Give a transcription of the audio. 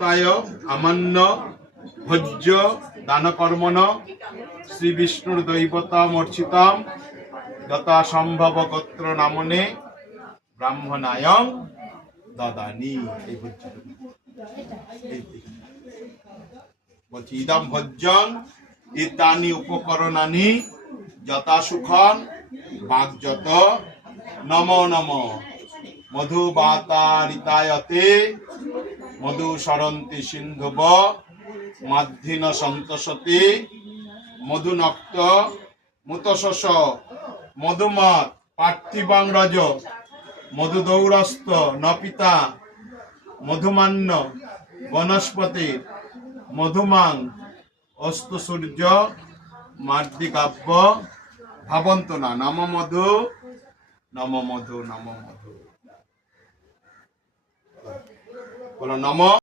ভক্তায় আমান্য, ভোজ্য, দানকর্মণ শ্রী বিষ্ণুর দৈবতাম অর্চিতম যথা সম্ভব গোত্র নামনে ব্রাহ্মণায়ং দদানি। এই এই। বলছি, ইদম ভোজ্যং ইতানি উপকরণানি যথা সুখন বাগযত, নম নম। মধু বাতারিতায়তে মধু সরন্তি সিন্ধুব, মাধ্যিন সন্তসতি, মধুনক্ত, মুতশস মধুমত পার্থিবাং রজ মধু দৌরস্ত নপিতা, মধুমান্য, বনস্পতি, মধুমাং অস্তু সূর্য মার্দি কাব্য ভাবন্ত না নম মধু নম মধু নম মধু বলো নম